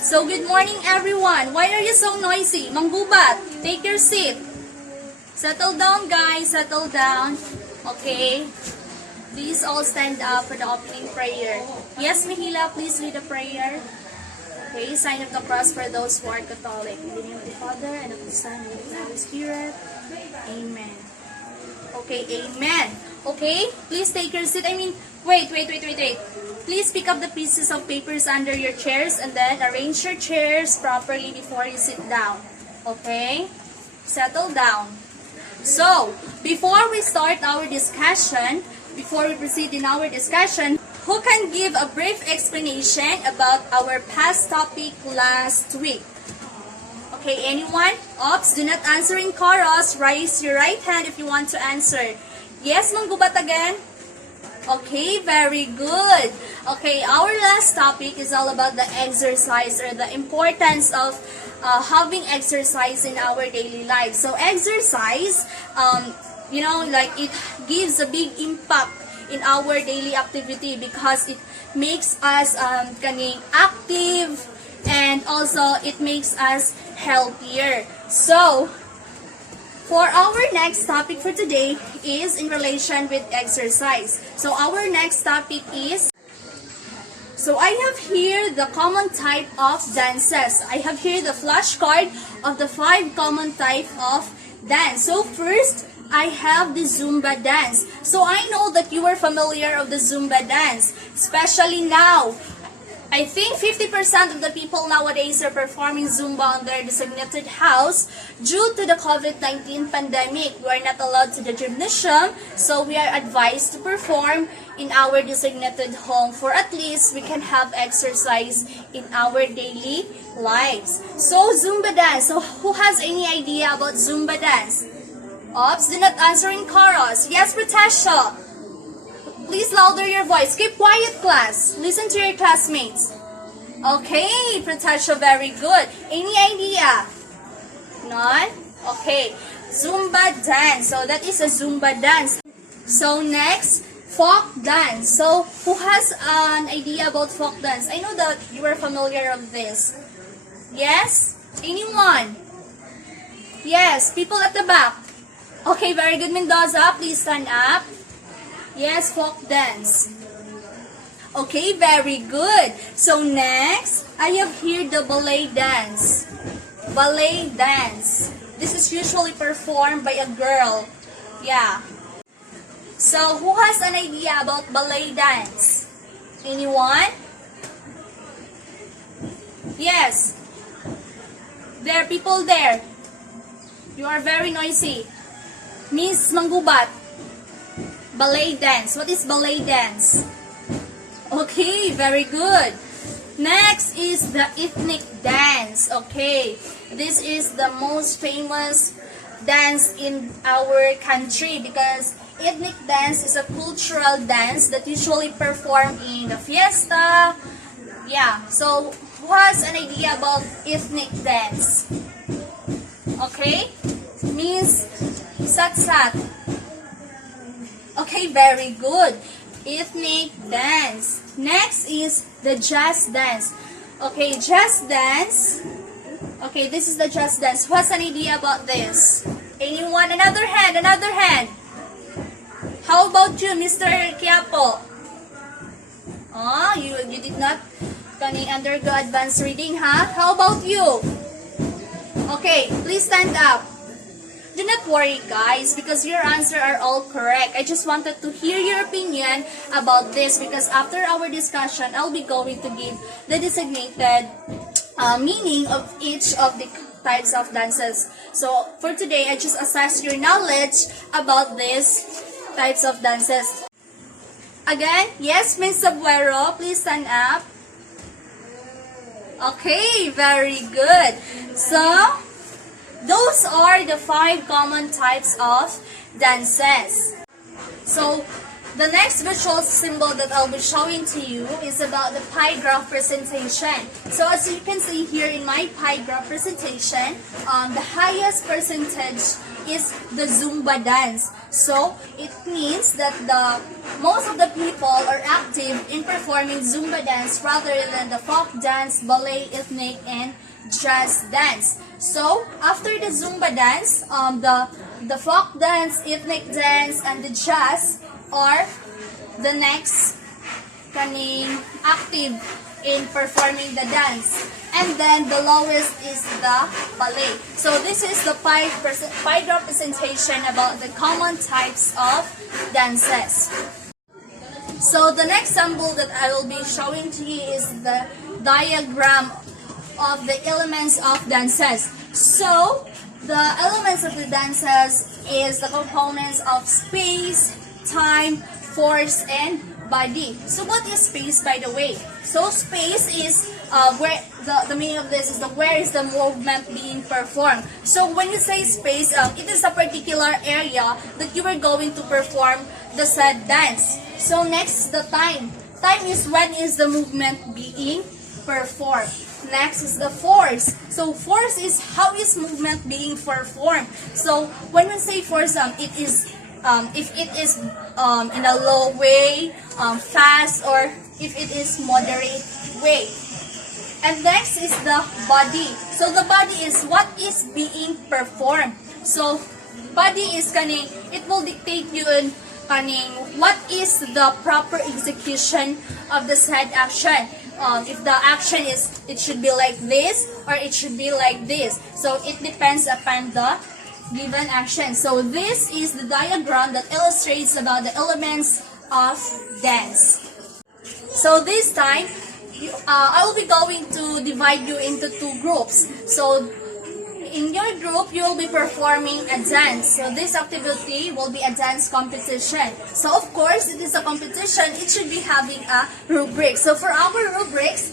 So, good morning everyone. Why are you so noisy? Manggubat, take your seat. Settle down guys, settle down. Okay. Please all stand up for the opening prayer. Yes, Mihila, please lead the prayer. Okay, sign of the cross for those who are Catholic. In the name of the Father, and of the Son, and of the Holy Spirit. Amen. Okay, amen. Okay, please take your seat. Wait. Please pick up the pieces of papers under your chairs and then arrange your chairs properly before you sit down. Okay? Settle down. So, before we start our discussion, before we proceed in our discussion, who can give a brief explanation about our past topic last week? Okay, anyone? Oops, do not answer in chorus. Raise your right hand if you want to answer. Yes, Manggubat again? Okay, very good. Okay, our last topic is all about the exercise or the importance of having exercise in our daily life. So exercise, it gives a big impact in our daily activity because it makes us active and also it makes us healthier. So, for our next topic for today is in relation with exercise. So our next topic is, so I have here the common type of dances. I have here the flashcard of the 5 common type of dance. So first, I have the Zumba dance. So I know that you are familiar of the Zumba dance, especially now. I think 50% of the people nowadays are performing Zumba on their designated house. Due to the COVID-19 pandemic, we are not allowed to the gymnasium, so we are advised to perform in our designated home for at least we can have exercise in our daily lives. So Zumba dance. So who has any idea about Zumba dance? Oops, do not answer in chorus. Yes, Pratasha. Please louder your voice. Keep quiet, class. Listen to your classmates. Okay, Pratasha, very good. Any idea? None? Okay. Zumba dance. So that is a Zumba dance. So next, folk dance. So who has an idea about folk dance? I know that you are familiar of this. Yes? Anyone? Yes, people at the back. Okay, very good, Mendoza. Please stand up. Yes, folk dance. Okay, very good. So next, I have here the ballet dance. Ballet dance. This is usually performed by a girl. Yeah. So who has an idea about ballet dance? Anyone? Yes. There are people there. You are very noisy. Miss Manggubat. Ballet dance. What is ballet dance? Okay, very good. Next is the ethnic dance. Okay, this is the most famous dance in our country because ethnic dance is a cultural dance that usually performed in the fiesta. Yeah, so who has an idea about ethnic dance? Okay, Miss Satsat. Okay, very good. Ethnic dance. Next is the jazz dance. Okay, jazz dance. Okay, this is the jazz dance. Who has an idea about this? Anyone? Another hand, another hand. How about you, Mr. Quiapo? Oh, you did not undergo advanced reading, huh? How about you? Okay, please stand up. Do not worry, guys, because your answers are all correct. I just wanted to hear your opinion about this because after our discussion, I'll be going to give the designated meaning of each of the types of dances. So, for today, I just assess your knowledge about these types of dances. Again, yes, Ms. Sabuero, please stand up. Okay, very good. So, those are the 5 common types of dances. So, the next visual symbol that I'll be showing to you is about the pie graph presentation. So, as you can see here in my pie graph presentation, the highest percentage is the Zumba dance. So it means that most of the people are active in performing Zumba dance rather than the folk dance, ballet, ethnic, and jazz dance. So after the Zumba dance, the folk dance, ethnic dance, and the jazz are the next kaning active in performing the dance. And then the lowest is the ballet. So this is the pie representation about the common types of dances. So the next sample that I will be showing to you is the diagram of the elements of dances. So the elements of the dances is the components of space, time, force, and body. So what is space, by the way? So space is where the meaning of this is where is the movement being performed. So when you say space, it is a particular area that you are going to perform the said dance. So next, the time. Time is when is the movement being performed. Next is the force. So force is how is movement being performed. So when we say force, it is if it is in a low way, fast, or if it is moderate way. And next is the body. So the body is what is being performed. So body is kaning, it will dictate you in kaning what is the proper execution of the said action. If the action is, it should be like this or it should be like this. So it depends upon the given action. So this is the diagram that illustrates about the elements of dance. So this time, I will be going to divide you into two groups. So in your group, you will be performing a dance. So this activity will be a dance competition. So of course, it is a competition. It should be having a rubric. So for our rubrics,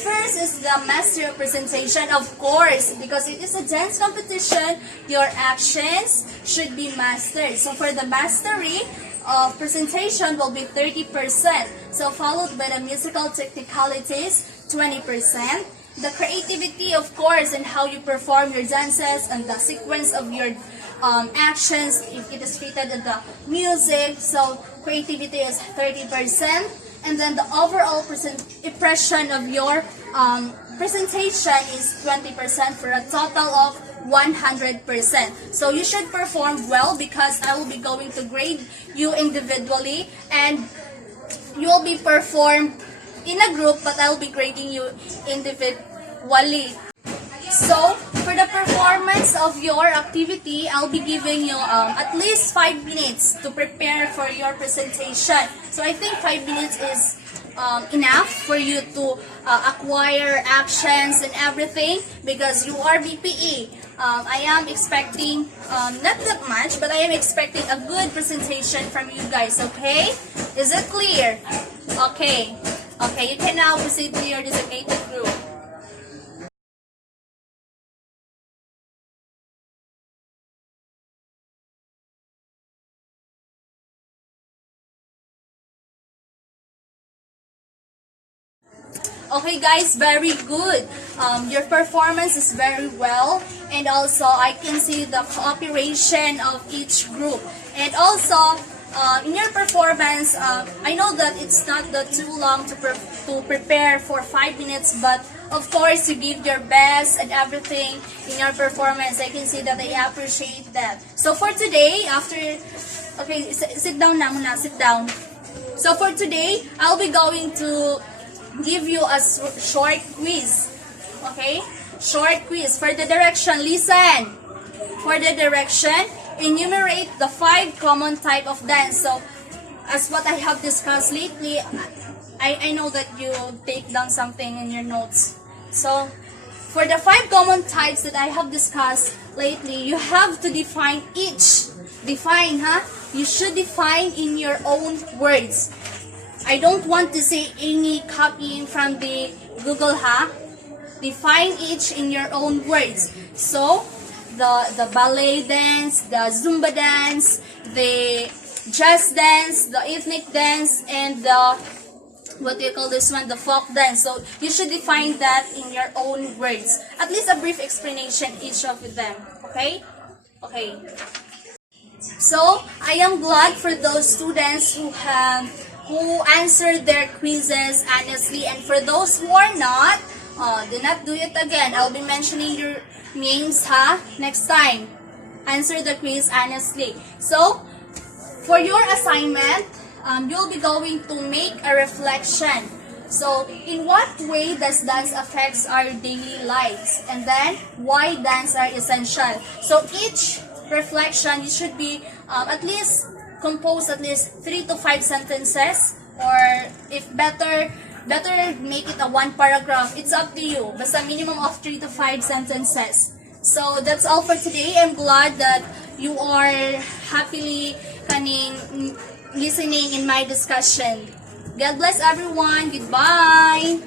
first is the mastery of presentation, of course, because it is a dance competition, your actions should be mastered. So for the mastery of presentation will be 30%. So followed by the musical technicalities, 20%. The creativity, of course, and how you perform your dances and the sequence of your actions, if it is fitted in the music. So creativity is 30%. And then the overall impression of your presentation is 20% for a total of 100%. So you should perform well because I will be going to grade you individually and you will be performed in a group, but I will be grading you individually. So for the performance of your activity, I'll be giving you at least 5 minutes to prepare for your presentation. So I think 5 minutes is enough for you to acquire actions and everything because you are BPE. I am expecting not that much, but I am expecting a good presentation from you guys, okay? Is it clear? Okay. Okay, you can now proceed to your designated group. Okay guys, very good. Your performance is very well, and also I can see the cooperation of each group. And also, in your performance, I know that it's not too long to prepare for 5 minutes, but of course you give your best and everything in your performance. I can see that I appreciate that. So for today, okay, sit down na muna, sit down. So for today, I'll be going to give you a short quiz. Okay? Short quiz. For the direction, listen. For the direction, enumerate the 5 common type of dance. So, as what I have discussed lately, I know that you take down something in your notes. So, for the 5 common types that I have discussed lately, you have to define each. Define, huh? You should define in your own words. I don't want to say any copying from the Google, huh? Define each in your own words. So, the ballet dance, the Zumba dance, the jazz dance, the ethnic dance, and the, what do you call this one, the folk dance. So, you should define that in your own words. At least a brief explanation each of them, okay? Okay. So, I am glad for those students who answered their quizzes honestly, and for those who are not, do not do it again. I'll be mentioning your names, next time. Answer the quiz honestly. So, for your assignment, you'll be going to make a reflection. So, in what way does dance affects our daily lives? And then, why dance are essential? So, each reflection, you should be at least compose at least 3 to 5 sentences, or if better make it a one paragraph. It's up to you. Basta minimum of 3 to 5 sentences. So, that's all for today. I'm glad that you are happily listening in my discussion. God bless everyone. Goodbye.